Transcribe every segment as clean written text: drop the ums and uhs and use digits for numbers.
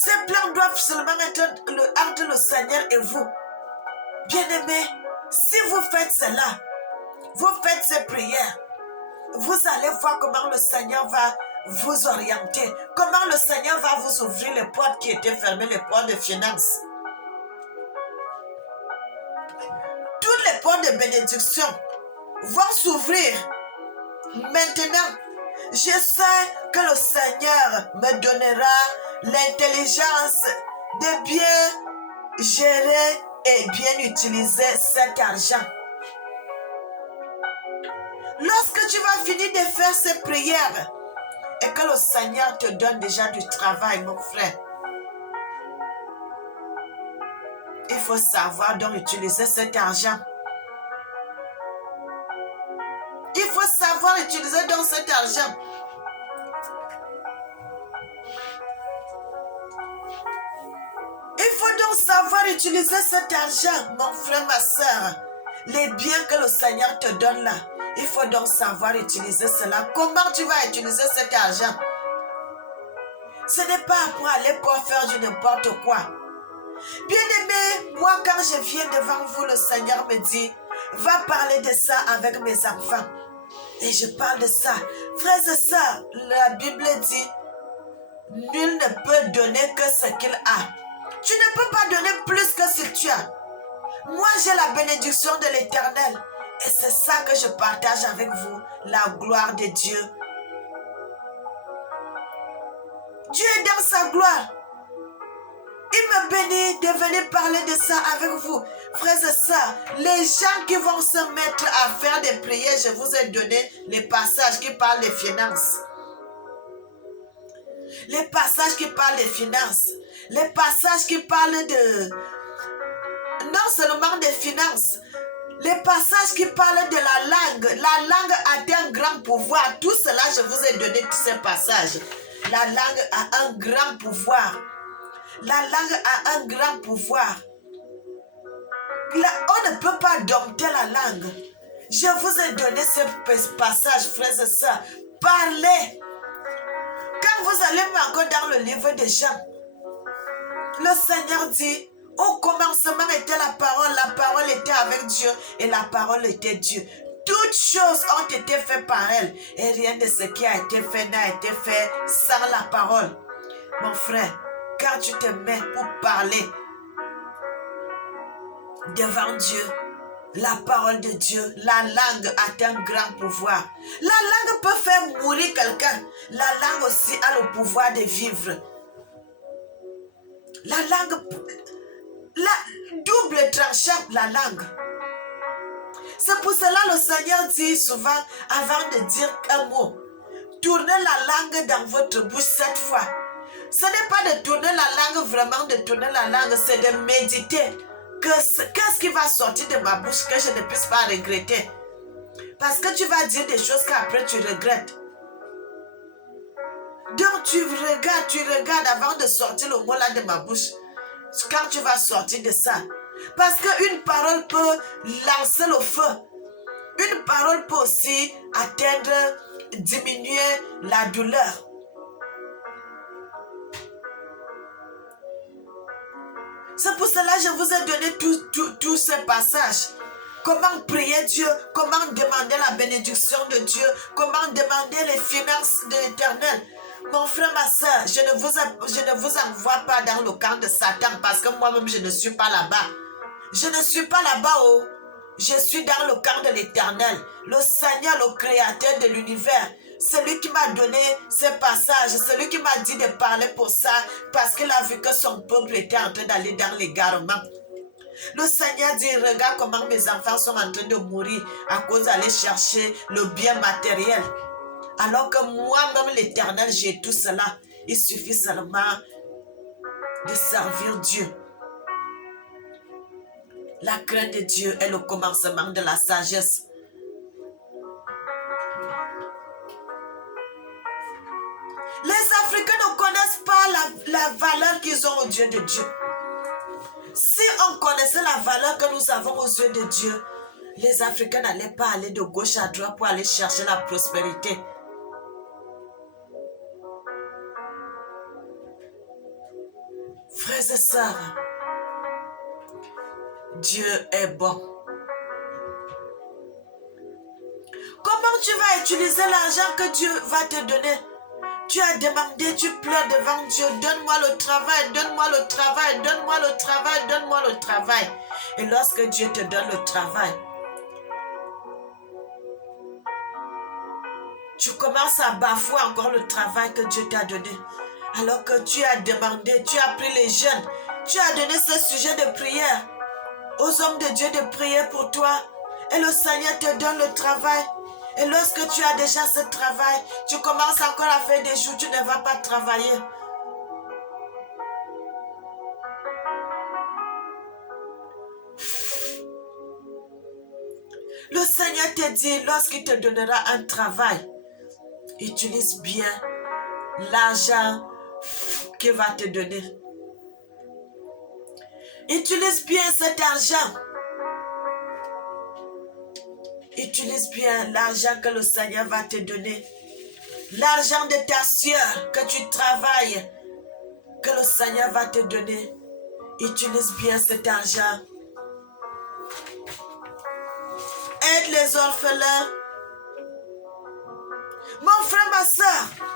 Ces plans doivent seulement être entre le Seigneur et vous. Bien-aimés, si vous faites cela, vous faites ces prières, vous allez voir comment le Seigneur va vous orienter, comment le Seigneur va vous ouvrir les portes qui étaient fermées, les portes de finances. Toutes les portes de bénédiction vont s'ouvrir. Maintenant, je sais que le Seigneur me donnera l'intelligence de bien gérer et bien utiliser cet argent. Lorsque tu vas finir de faire ces prières et que le Seigneur te donne déjà du travail, mon frère, il faut savoir donc utiliser cet argent. Il faut savoir utiliser donc cet argent. Il faut donc savoir utiliser cet argent, mon frère, ma soeur. Les biens que le Seigneur te donne là, il faut donc savoir utiliser cela. Comment tu vas utiliser cet argent? Ce n'est pas pour aller pour faire du n'importe quoi. Bien-aimé, moi quand je viens devant vous, le Seigneur me dit, va parler de ça avec mes enfants. Et je parle de ça. Frères et sœurs, la Bible dit, nul ne peut donner que ce qu'il a. Tu ne peux pas donner plus que ce que tu as. Moi, j'ai la bénédiction de l'Éternel. Et c'est ça que je partage avec vous, la gloire de Dieu. Dieu est dans sa gloire. Il me bénit de venir parler de ça avec vous. Frères et sœurs, les gens qui vont se mettre à faire des prières, je vous ai donné les passages qui parlent des finances. Les passages qui parlent des finances. Les passages qui parlent de... non seulement des finances. Les passages qui parlent de la langue. La langue a un grand pouvoir. Tout cela, je vous ai donné tous ces passages. La langue a un grand pouvoir. La langue a un grand pouvoir. On ne peut pas dompter la langue. Je vous ai donné ce passage, frères et sœurs. Parlez. Quand vous allez encore dans le livre des Jean, le Seigneur dit, au commencement était la parole était avec Dieu et la parole était Dieu. Toutes choses ont été faites par elle et rien de ce qui a été fait n'a été fait sans la parole. Mon frère, quand tu te mets pour parler devant Dieu, la parole de Dieu, la langue a un grand pouvoir. La langue peut faire mourir quelqu'un. La langue aussi a le pouvoir de vivre. La langue, la double tranchant, la langue. C'est pour cela le Seigneur dit souvent, avant de dire un mot, tournez la langue dans votre bouche 7 fois. Ce n'est pas de tourner la langue, vraiment de tourner la langue, c'est de méditer. Qu'est-ce qui va sortir de ma bouche que je ne puisse pas regretter? Parce que tu vas dire des choses qu'après tu regrettes. Donc tu regardes avant de sortir le mot là de ma bouche. Quand tu vas sortir de ça. Parce qu'une parole peut lancer le feu. Une parole peut aussi diminuer la douleur. C'est pour cela que je vous ai donné tous ces passages. Comment prier Dieu, comment demander la bénédiction de Dieu, comment demander les finances de l'Éternel. Mon frère, ma soeur, je ne vous envoie pas dans le camp de Satan parce que moi-même, je ne suis pas là-bas. Je ne suis pas là-bas, oh. Je suis dans le camp de l'Éternel, le Seigneur, le Créateur de l'univers. Celui qui m'a donné ces passages, celui qui m'a dit de parler pour ça, parce qu'il a vu que son peuple était en train d'aller dans l'égarement. Le Seigneur dit, regarde comment mes enfants sont en train de mourir à cause d'aller chercher le bien matériel. Alors que moi-même, l'Éternel, j'ai tout cela. Il suffit seulement de servir Dieu. La crainte de Dieu est le commencement de la sagesse. Les Africains ne connaissent pas la valeur qu'ils ont aux yeux de Dieu. Si on connaissait la valeur que nous avons aux yeux de Dieu, les Africains n'allaient pas aller de gauche à droite pour aller chercher la prospérité. Frères et sœurs, Dieu est bon. Comment tu vas utiliser l'argent que Dieu va te donner? Tu as demandé, tu pleures devant Dieu, donne-moi le travail, donne-moi le travail, donne-moi le travail, donne-moi le travail. Et lorsque Dieu te donne le travail, tu commences à bafouer encore le travail que Dieu t'a donné. Alors que tu as demandé, tu as pris les jeunes, tu as donné ce sujet de prière aux hommes de Dieu de prier pour toi. Et le Seigneur te donne le travail. Et lorsque tu as déjà ce travail, tu commences encore à faire des jours, tu ne vas pas travailler. Le Seigneur te dit, lorsqu'il te donnera un travail, utilise bien l'argent qu'il va te donner. Utilise bien cet argent. Utilise bien l'argent que le Seigneur va te donner. L'argent de ta sœur que tu travailles, que le Seigneur va te donner. Utilise bien cet argent. Aide les orphelins. Mon frère, ma soeur,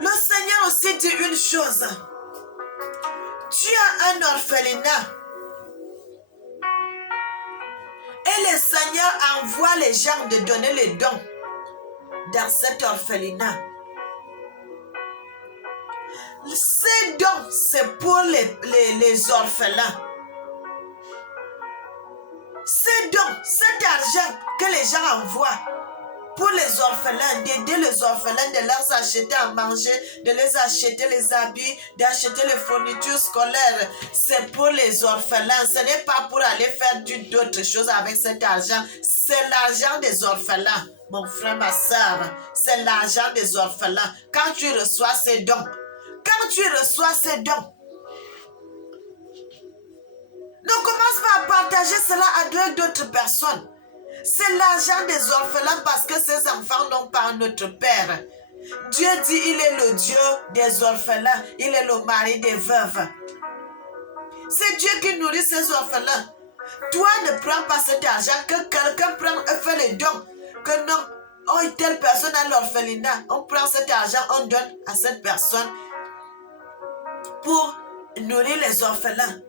le Seigneur aussi dit une chose. Tu as un orphelinat. Et le Seigneur envoie les gens de donner les dons dans cet orphelinat. Ces dons, c'est pour les orphelins. Ces dons, cet argent que les gens envoient pour les orphelins, d'aider les orphelins, de leur acheter à manger, de les acheter les habits, d'acheter les fournitures scolaires, c'est pour les orphelins. Ce n'est pas pour aller faire d'autres choses avec cet argent. C'est l'argent des orphelins, mon frère, ma soeur. C'est l'argent des orphelins. Quand tu reçois ces dons, ne commence pas à partager cela avec d'autres personnes. C'est l'argent des orphelins parce que ces enfants n'ont pas notre Père. Dieu dit il est le Dieu des orphelins. Il est le mari des veuves. C'est Dieu qui nourrit ces orphelins. Toi, ne prends pas cet argent que quelqu'un prend et fait les dons. Que non, oh, telle personne a l'orphelinat. On prend cet argent, on donne à cette personne pour nourrir les orphelins.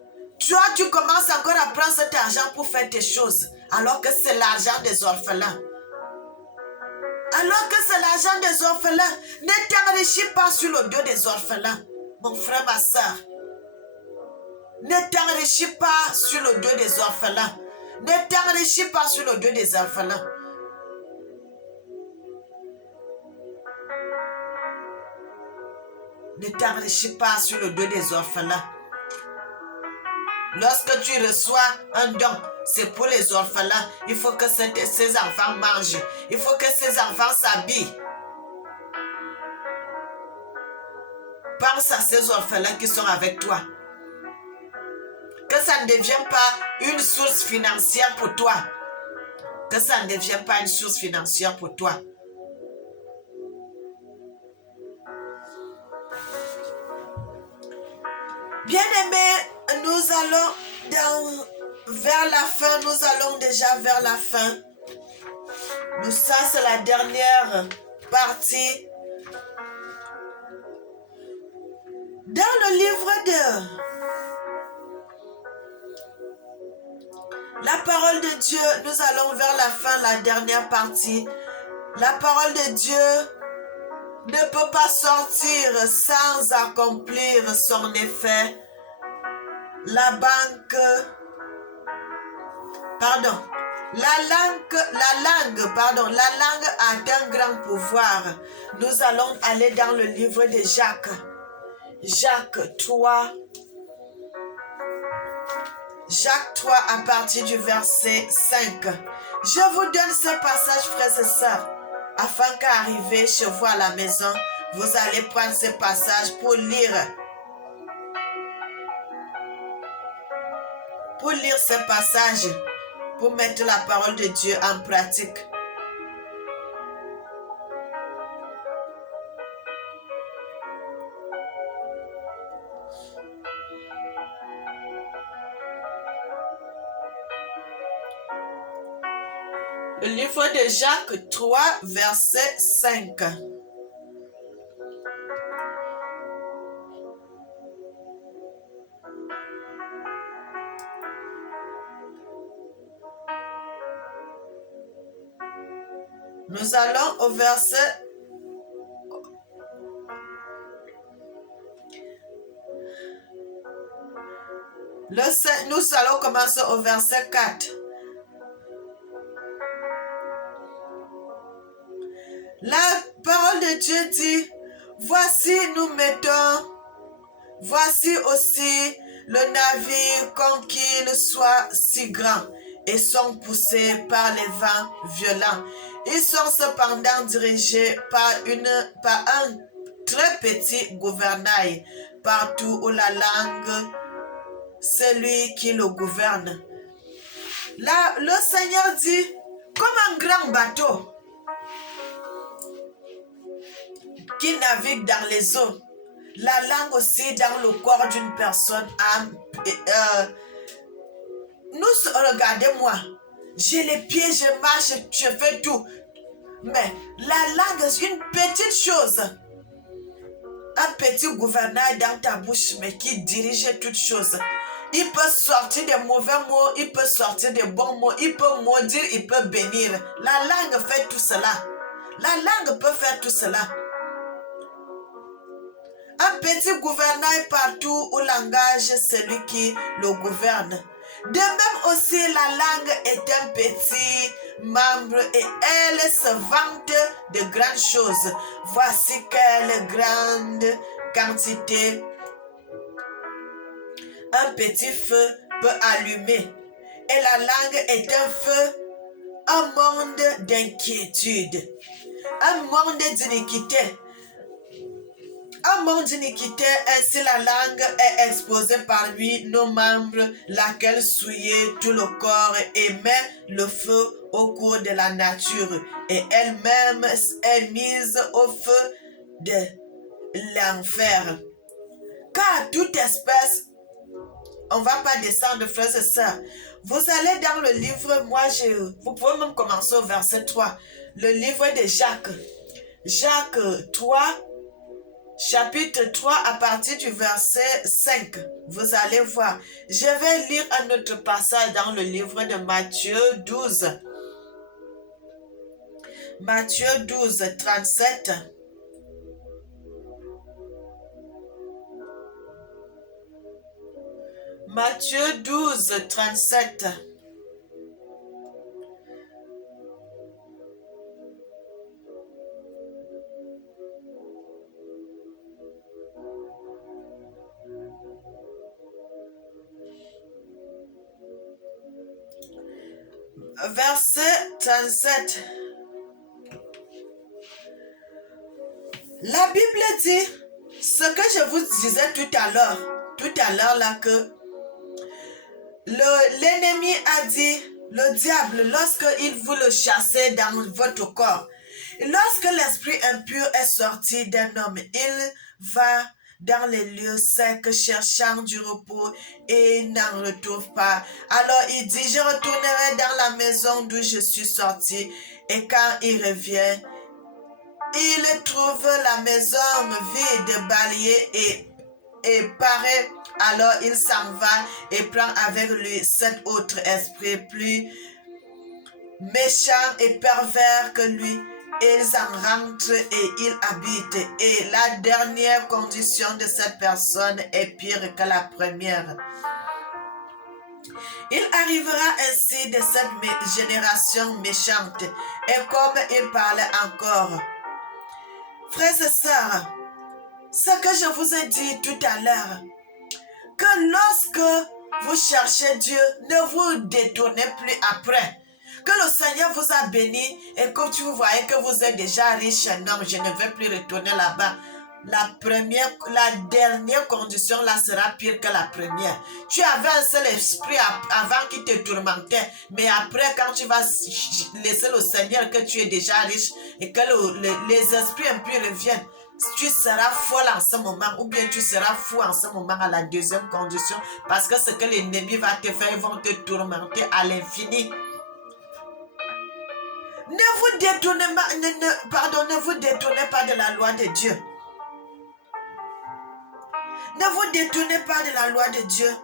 Toi, tu commences encore à prendre cet argent pour faire tes choses, alors que c'est l'argent des orphelins. Alors que c'est l'argent des orphelins, ne t'enrichis pas sur le dos des orphelins, mon frère, ma soeur. Ne t'enrichis pas sur le dos des orphelins. Ne t'enrichis pas sur le dos des orphelins. Ne t'enrichis pas sur le dos des orphelins. Lorsque tu reçois un don, c'est pour les orphelins. Il faut que ces enfants mangent. Il faut que ces enfants s'habillent. Pense à ces orphelins qui sont avec toi. Que ça ne devienne pas une source financière pour toi. Que ça ne devienne pas une source financière pour toi. Bien-aimés, nous allons vers la fin. Nous allons déjà vers la fin. Ça, c'est la dernière partie. Dans le livre de la parole de Dieu, nous allons vers la fin, la dernière partie. La parole de Dieu ne peut pas sortir sans accomplir son effet. La langue a un grand pouvoir. Nous allons aller dans le livre de Jacques. Jacques 3. Jacques 3 à partir du verset 5. Je vous donne ce passage, frères et sœurs, afin qu'arrivé chez vous à la maison, vous allez prendre ce passage pour lire ce passage, pour mettre la parole de Dieu en pratique. Le livre de Jacques 3, verset 5. Nous allons au verset... Nous allons commencer au verset 4. La parole de Dieu dit, voici aussi le navire conquis soit si grand et sont poussés par les vents violents. Ils sont cependant dirigés par un très petit gouvernail partout où la langue, c'est lui qui le gouverne. Là, le Seigneur dit, comme un grand bateau qui navigue dans les eaux, la langue aussi dans le corps d'une personne. Regardez-moi, j'ai les pieds, je marche, je fais tout. Mais la langue est une petite chose. Un petit gouvernail dans ta bouche, mais qui dirige toutes choses. Il peut sortir des mauvais mots, il peut sortir des bons mots, il peut maudire, il peut bénir. La langue fait tout cela. La langue peut faire tout cela. Un petit gouvernail partout où langage, c'est lui qui le gouverne. De même aussi, la langue est un petit membre et elle se vante de grandes choses. Voici quelle grande quantité un petit feu peut allumer. Et la langue est un feu, un monde d'inquiétude, un monde d'iniquité. Un monde d'iniquité, ainsi la langue est exposée par lui, nos membres, laquelle souillait tout le corps et met le feu au cours de la nature, et elle-même est mise au feu de l'enfer. Car toute espèce, on ne va pas descendre, frères et sœurs. Vous allez dans le livre, vous pouvez même commencer au verset 3, le livre de Jacques. Jacques 3, chapitre 3 à partir du verset 5. Vous allez voir. Je vais lire un autre passage dans le livre de Matthieu 12. Matthieu 12, 37. Matthieu 12, 37. Verset 37. La Bible dit ce que je vous disais tout à l'heure là, que l'ennemi a dit, le diable, lorsqu'il veut le chasser dans votre corps, lorsque l'esprit impur est sorti d'un homme, il va dans les lieux secs cherchant du repos et n'en retrouve pas. Alors il dit, je retournerai dans la maison d'où je suis sorti. Et quand il revient, il trouve la maison vide, balayée et parée. Alors il s'en va et prend avec lui 7 autres esprits plus méchants et pervers que lui. Ils en rentrent et ils habitent. Et la dernière condition de cette personne est pire que la première. Il arrivera ainsi de cette génération méchante. Et comme il parlait encore, frères et sœurs, ce que je vous ai dit tout à l'heure, que lorsque vous cherchez Dieu, ne vous détournez plus après. Que le Seigneur vous a béni et que vous voyez que vous êtes déjà riche. Non, je ne vais plus retourner là-bas. La dernière condition là sera pire que la première. Tu avais un seul esprit avant qui te tourmentait. Mais après, quand tu vas laisser le Seigneur, que tu es déjà riche et que les esprits impurs reviennent, tu seras folle en ce moment ou bien tu seras fou en ce moment à la deuxième condition, parce que ce que l'ennemi va te faire, ils vont te tourmenter à l'infini. ne vous détournez pas de la loi de Dieu. Ne vous détournez pas de la loi de Dieu.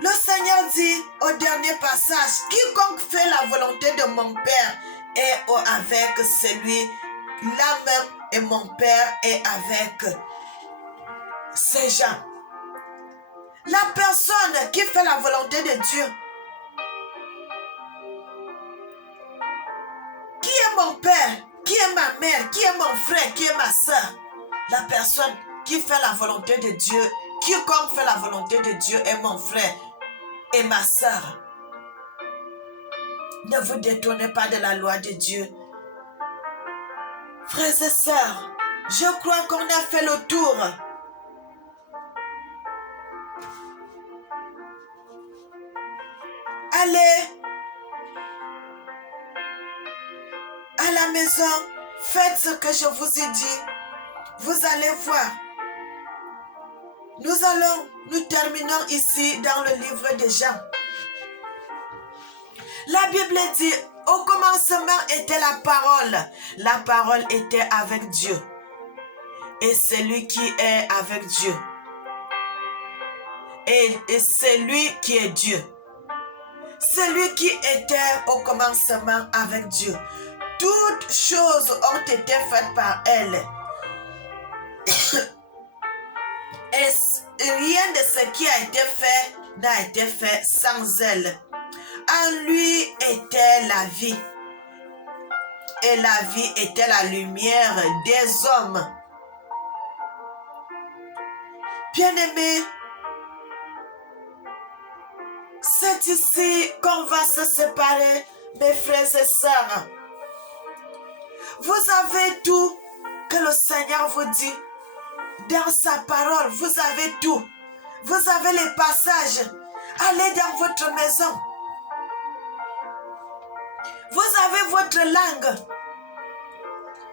Le Seigneur dit au dernier passage, quiconque fait la volonté de mon Père est avec celui-là même, et mon Père est avec ces gens. La personne qui fait la volonté de Dieu, qui est mon Père, qui est ma mère, qui est mon frère, qui est ma soeur, la personne qui fait la volonté de Dieu, quiconque fait la volonté de Dieu est mon frère et ma soeur. Ne vous détournez pas de la loi de Dieu. Frères et sœurs, je crois qu'on a fait le tour. Allez à la maison, faites ce que je vous ai dit. Vous allez voir. Nous terminons ici dans le livre de Jean. La Bible dit, au commencement était la parole. La parole était avec Dieu. Et celui qui est avec Dieu. Et c'est lui qui est Dieu. Celui qui était au commencement avec Dieu. Toutes choses ont été faites par elle. Et rien de ce qui a été fait n'a été fait sans elle. En lui était la vie. Et la vie était la lumière des hommes. Bien-aimés, c'est ici qu'on va se séparer, mes frères et sœurs. Vous avez tout que le Seigneur vous dit dans sa parole. Vous avez tout. Vous avez les passages. Allez dans votre maison. Vous avez votre langue.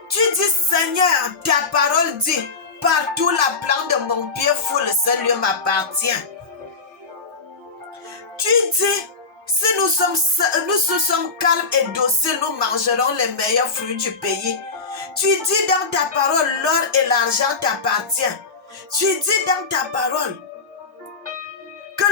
Tu dis, Seigneur, ta parole dit, partout la plante de mon pied foule, ce lieu m'appartient. Tu dis, si nous sommes calmes et dociles, nous mangerons les meilleurs fruits du pays. Tu dis dans ta parole, l'or et l'argent t'appartiennent. Tu dis dans ta parole que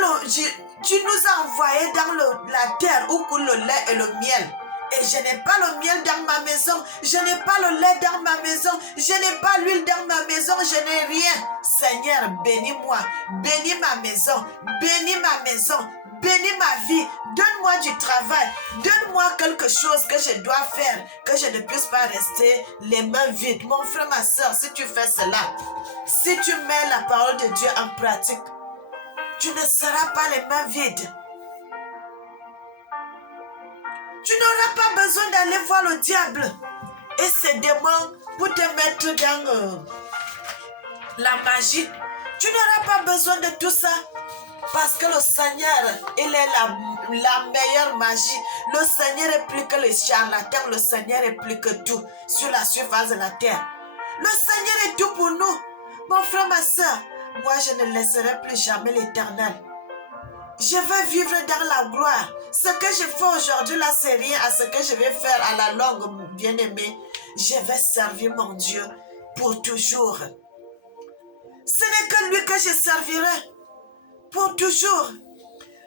tu nous as envoyés dans la terre où coule le lait et le miel. Et je n'ai pas le miel dans ma maison, je n'ai pas le lait dans ma maison, je n'ai pas l'huile dans ma maison, je n'ai rien. Seigneur, bénis-moi, bénis ma maison, bénis ma maison, bénis ma vie, donne-moi du travail, donne-moi quelque chose que je dois faire, que je ne puisse pas rester les mains vides. Mon frère, ma soeur, si tu fais cela, si tu mets la parole de Dieu en pratique, tu ne seras pas les mains vides. Tu n'auras pas besoin d'aller voir le diable et ses démons pour te mettre dans la magie. Tu n'auras pas besoin de tout ça parce que le Seigneur, il est la meilleure magie. Le Seigneur est plus que les charlatans. Le Seigneur est plus que tout sur la surface de la terre. Le Seigneur est tout pour nous. Mon frère, ma soeur, moi je ne laisserai plus jamais l'Éternel. Je veux vivre dans la gloire. Ce que je fais aujourd'hui là, c'est rien à ce que je vais faire à la longue, bien-aimé. Je vais servir mon Dieu pour toujours. Ce n'est que lui que je servirai pour toujours.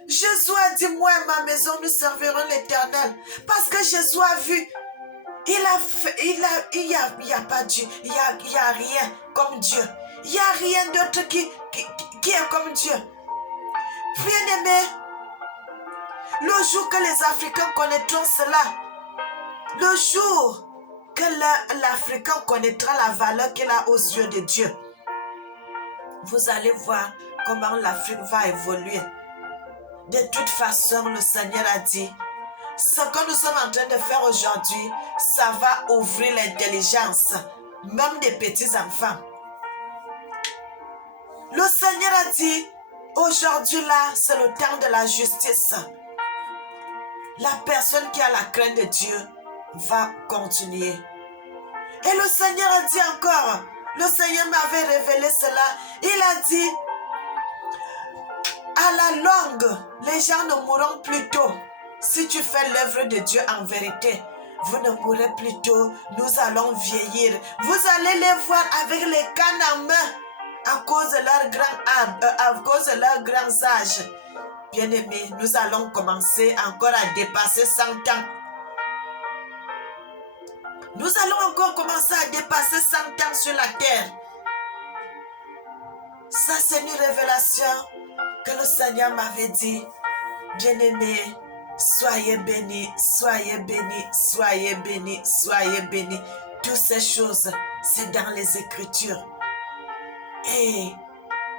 Jésus a dit, moi et ma maison, nous servirons l'Éternel. Parce que Jésus a vu, il n'y a pas Dieu, il y a rien comme Dieu. Il n'y a rien d'autre qui est comme Dieu. Bien-aimé, le jour que les Africains connaîtront cela, le jour que l'Africain connaîtra la valeur qu'il a aux yeux de Dieu, vous allez voir comment l'Afrique va évoluer. De toute façon, le Seigneur a dit, ce que nous sommes en train de faire aujourd'hui, ça va ouvrir l'intelligence, même des petits enfants. Le Seigneur a dit, aujourd'hui là, c'est le temps de la justice. La personne qui a la crainte de Dieu va continuer. Et le Seigneur a dit encore, le Seigneur m'avait révélé cela, il a dit, à la longue, les gens ne mourront plus tôt. Si tu fais l'œuvre de Dieu en vérité, vous ne mourrez plus tôt, nous allons vieillir. Vous allez les voir avec les cannes en main à cause de leur grand âge. Bien-aimés, nous allons commencer encore à dépasser 100 ans. Nous allons encore commencer à dépasser 100 ans sur la terre. Ça, c'est une révélation que le Seigneur m'avait dit. Bien-aimés, soyez bénis, soyez bénis, soyez bénis, soyez bénis. Toutes ces choses, c'est dans les Écritures. Et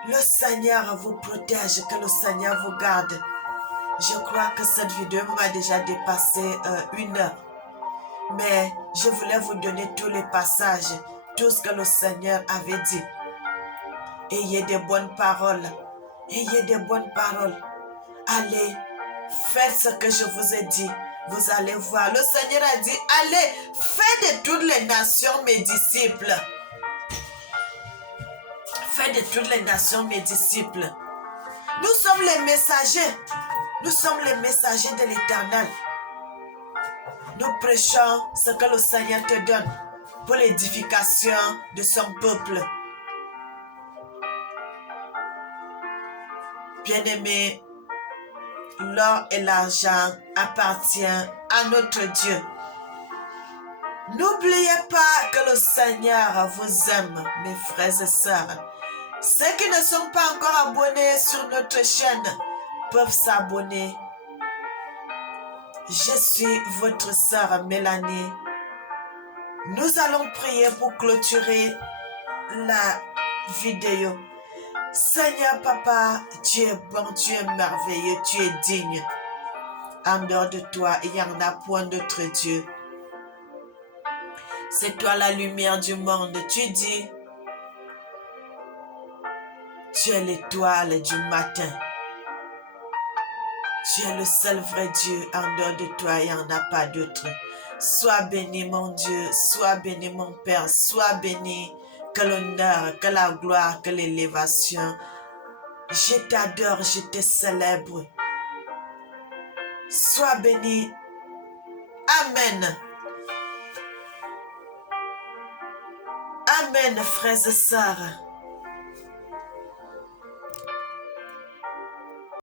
le Seigneur vous protège, que le Seigneur vous garde. Je crois que cette vidéo m'a déjà dépassé 1 heure. Mais je voulais vous donner tous les passages, tout ce que le Seigneur avait dit. Ayez des bonnes paroles. Ayez des bonnes paroles. Allez, faites ce que je vous ai dit. Vous allez voir. Le Seigneur a dit, allez, faites de toutes les nations mes disciples. Faites de toutes les nations mes disciples. Nous sommes les messagers. Nous sommes les messagers de l'Éternel. Nous prêchons ce que le Seigneur te donne pour l'édification de son peuple. Bien-aimés, l'or et l'argent appartiennent à notre Dieu. N'oubliez pas que le Seigneur vous aime, mes frères et sœurs. Ceux qui ne sont pas encore abonnés sur notre chaîne peuvent s'abonner. Je suis votre sœur Mélanie. Nous allons prier pour clôturer la vidéo. Seigneur Papa, tu es bon, tu es merveilleux, tu es digne. En dehors de toi, il n'y en a point d'autre Dieu. C'est toi la lumière du monde. Tu dis, tu es l'étoile du matin. Tu es le seul vrai Dieu. En dehors de toi, il n'y en a pas d'autre. Sois béni mon Dieu, sois béni mon Père, sois béni. Que l'honneur, que la gloire, que l'élévation. Je t'adore, je te célèbre. Sois béni. Amen. Amen, frères et sœurs.